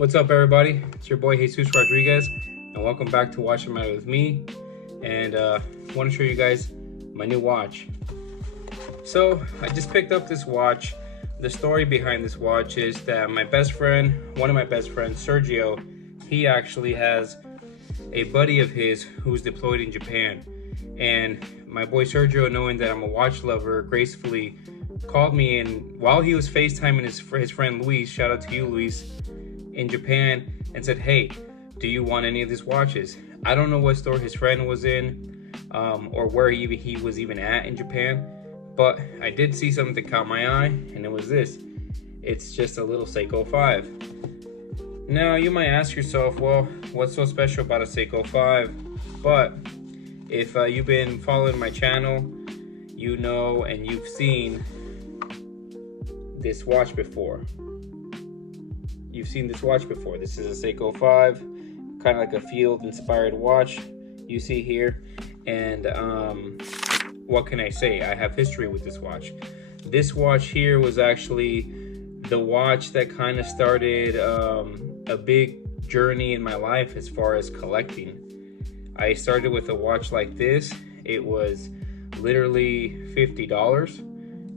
What's up, everybody? It's your boy Jesus Rodriguez, and welcome back to Watch It Matter with me. And I want to show you guys my new watch. So I just picked up this watch. The story behind this watch is that my best friend, one of my best friends, Sergio, he actually has a buddy of his who's deployed in Japan. And my boy Sergio, knowing that I'm a watch lover, gracefully called me in while he was FaceTiming his friend Luis, shout out to you, Luis, in Japan, and said, hey, do you want any of these watches? I don't know what store his friend was in or where he was even at in Japan, but I did see something that caught my eye, and it was this. It's just a little Seiko 5. Now you might ask yourself, well, what's so special about a Seiko 5? But if you've been following my channel, you know and you've seen this watch before. You've seen this watch before. This is a Seiko 5, kind of like a field inspired watch you see here. And what can I say? I have history with this watch. This watch here was actually the watch that kind of started a big journey in my life as far as collecting. I started with a watch like this. It was literally $50,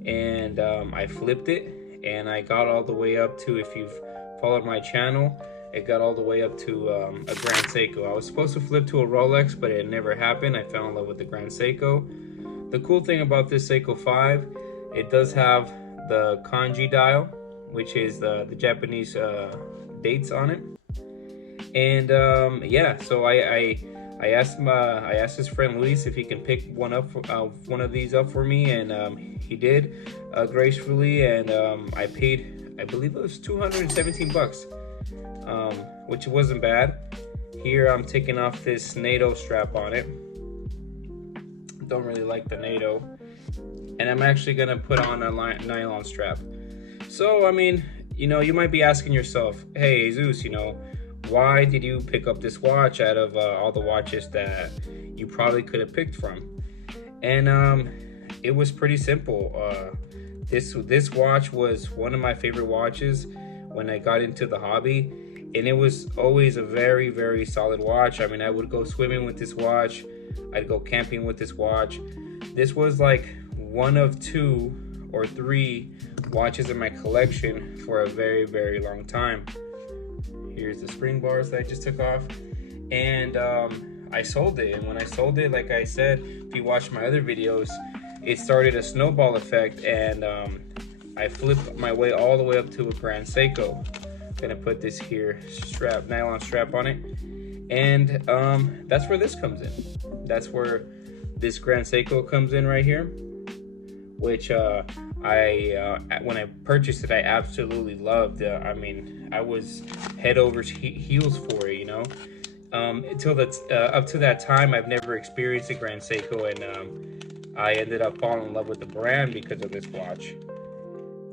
and I flipped it, and I got all the way up to, if you've followed my channel, it got all the way up to a Grand Seiko. I was supposed to flip to a Rolex, but it never happened. I fell in love with the Grand Seiko. The cool thing about this Seiko 5, it does have the kanji dial, which is the Japanese dates on it. And yeah, so I asked his friend Luis if he can pick one of these up for me, and he did gracefully, and I paid, I believe it was 217 bucks, which wasn't bad. Here I'm taking off this NATO strap on it. Don't really like the NATO, and I'm actually gonna put on a nylon strap. So I mean, you know, you might be asking yourself, hey Jesus, you know, why did you pick up this watch out of all the watches that you probably could have picked from? And it was pretty simple. This watch was one of my favorite watches when I got into the hobby, and it was always a very, very solid watch. I mean, I would go swimming with this watch, I'd go camping with this watch. This was like one of 2 or 3 watches in my collection for a very, very long time. Here's the spring bars that I just took off, and I sold it. And when I sold it, like I said, if you watch my other videos, it started a snowball effect, and I flipped my way all the way up to a Grand Seiko. Gonna put this here nylon strap on it, and that's where this comes in. That's where this Grand Seiko comes in right here, which when I purchased it, I absolutely loved. I mean, I was head over heels for it, you know. Until up to that time, I've never experienced a Grand Seiko, and I ended up falling in love with the brand because of this watch.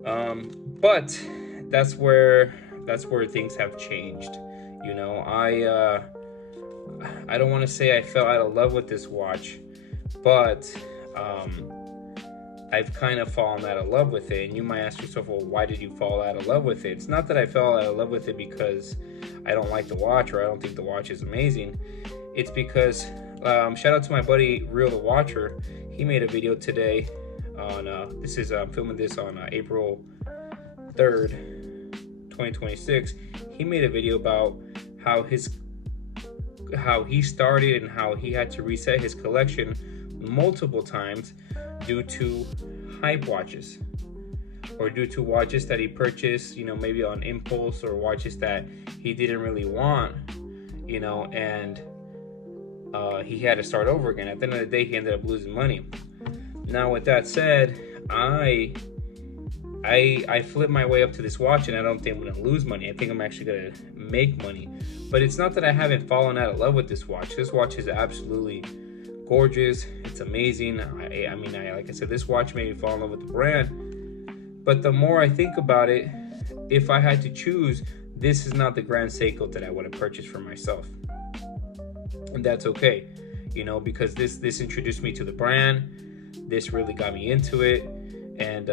But that's where things have changed. You know, I don't want to say I fell out of love with this watch, but I've kind of fallen out of love with it. And you might ask yourself, well, why did you fall out of love with it? It's not that I fell out of love with it because I don't like the watch or I don't think the watch is amazing. It's because, shout out to my buddy Real the Watcher. He made a video today on, I'm filming this on April 3rd, 2026. He made a video about how he started and how he had to reset his collection multiple times due to hype watches, or due to watches that he purchased, you know, maybe on impulse, or watches that he didn't really want, you know, and he had to start over again. At the end of the day, he ended up losing money. Now, with that said, I flipped my way up to this watch, and I don't think I'm gonna lose money. I think I'm actually gonna make money. But it's not that I haven't fallen out of love with this watch. This watch is absolutely gorgeous. It's amazing. I mean, like I said, this watch made me fall in love with the brand. But the more I think about it, if I had to choose, this is not the Grand Seiko that I would have purchased for myself. And that's okay, you know, because this introduced me to the brand. This really got me into it. and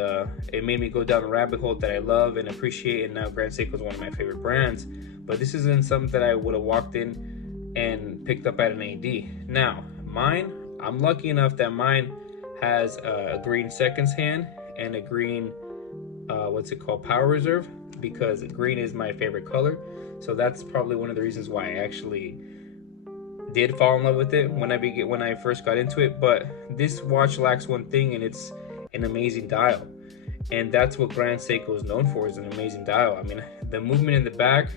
it made me go down a rabbit hole that I love and appreciate, and now Grand Seiko is one of my favorite brands. But this isn't something that I would have walked in and picked up at an AD. Now, mine, I'm lucky enough that mine has a green seconds hand and a green, power reserve, because green is my favorite color. So that's probably one of the reasons why I actually did fall in love with it when I first got into it. But this watch lacks one thing, and it's an amazing dial. And that's what Grand Seiko is known for, is an amazing dial. I mean, the movement in the back,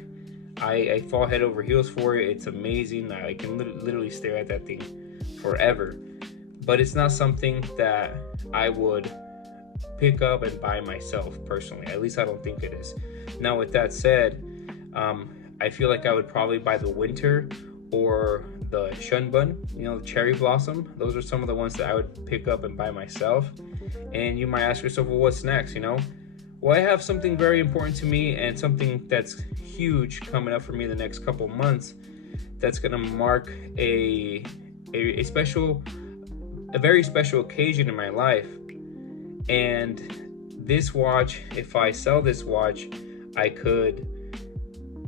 I fall head over heels for it. It's amazing. I can literally stare at that thing forever. But it's not something that I would pick up and buy myself personally. At least I don't think it is. Now, with that said, I feel like I would probably buy the Winter or the Shunbun, the Cherry Blossom. Those are some of the ones that I would pick up and buy myself. And you might ask yourself, well, what's next? Well, I have something very important to me, and something that's huge coming up for me the next couple months. That's gonna mark a very special occasion in my life. And this watch, if I sell this watch, I could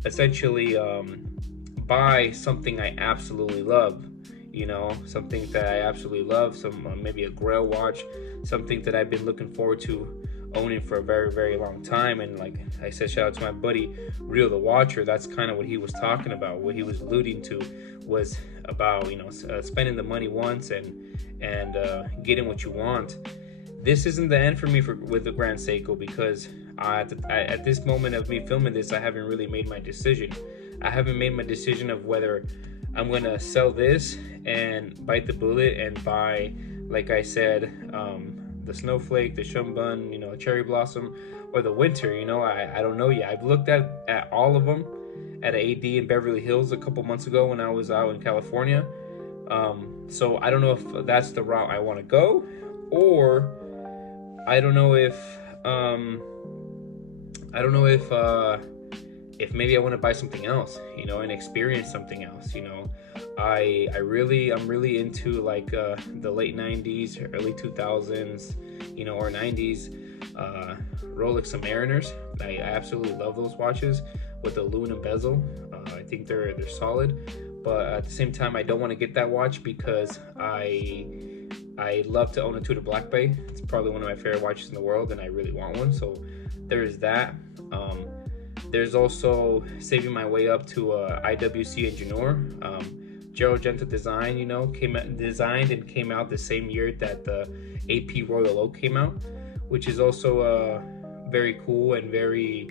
essentially buy something I absolutely love. Something that I absolutely love. Maybe a Grail watch, something that I've been looking forward to owning for a very, very long time. And like I said, shout out to my buddy Real the Watcher. That's kind of what he was talking about. What he was alluding to was about spending the money once and getting what you want. This isn't the end for me with the Grand Seiko, because at this moment of me filming this, I haven't really made my decision. I haven't made my decision of whether I'm going to sell this and bite the bullet and buy, like I said, the Snowflake, the Shunbun, Cherry Blossom, or the Winter. I don't know yet. I've looked at all of them at an AD in Beverly Hills a couple months ago when I was out in California. So I don't know if that's the route I want to go, or I don't know if maybe I want to buy something else, and experience something else. I'm really into like the late 90s, early 2000s, or 90s Rolex Submariners. I absolutely love those watches with the aluminum bezel. I think they're solid, but at the same time, I don't want to get that watch because I love to own a Tudor Black Bay. It's probably one of my favorite watches in the world, and I really want one. So there's that. There's also saving my way up to IWC Engineer. Gerald Genta design, designed and came out the same year that the AP Royal Oak came out, which is also very cool and very,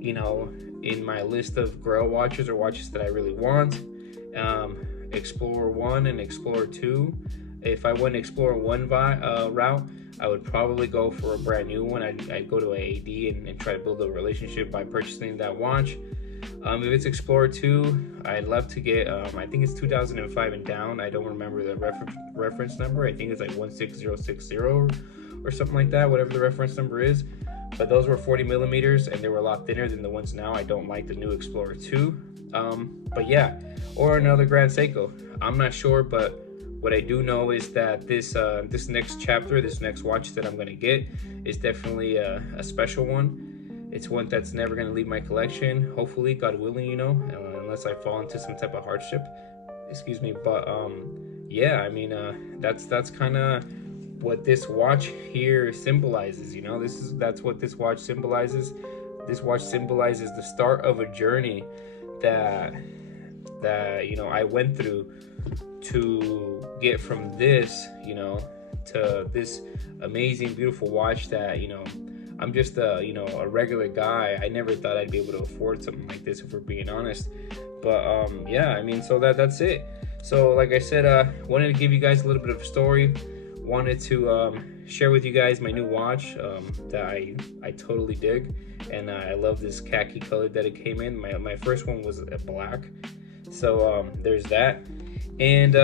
in my list of Grail watches or watches that I really want. Explorer 1 and Explorer 2. If I went Explorer 1 route, I would probably go for a brand new one. I'd go to an AD and try to build a relationship by purchasing that watch. If it's Explorer 2, I'd love to get, I think it's 2005 and down. I don't remember the reference number. I think it's like 16060 or something like that, whatever the reference number is. But those were 40 millimeters, and they were a lot thinner than the ones now. I don't like the new Explorer 2. But yeah, or another Grand Seiko. I'm not sure, but what I do know is that this next chapter, this next watch that I'm going to get is definitely a special one. It's one that's never going to leave my collection, hopefully, God willing, unless I fall into some type of hardship. Excuse me. But yeah, I mean, that's kind of what this watch here symbolizes. That's what this watch symbolizes. This watch symbolizes the start of a journey that I went through to get from this, to this amazing, beautiful watch that, I'm just a regular guy. I never thought I'd be able to afford something like this, if we're being honest. But yeah, I mean, so that's it. So like I said, wanted to give you guys a little bit of a story. Wanted to share with you guys my new watch that I totally dig, and I love this khaki color that it came in. My first one was black, so there's that. And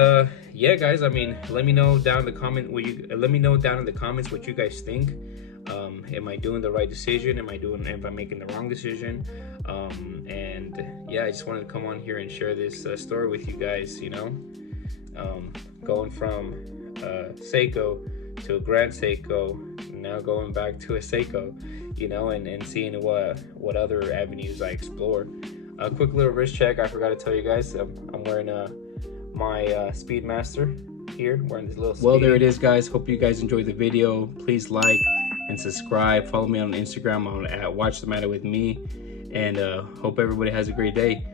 yeah, guys, I mean, let me know down in the comments what you guys think. Am I doing the right decision? Am I making the wrong decision? And yeah, I just wanted to come on here and share this story with you guys. Going from Seiko to a Grand Seiko, now going back to a Seiko, you know, and seeing what other avenues I explore. A quick little wrist check. I forgot to tell you guys, I'm wearing my Speedmaster here, wearing this little speed. Well, there it is, guys. Hope you guys enjoyed the video. Please like and subscribe. Follow me on Instagram at Watch the Matter with Me, and hope everybody has a great day.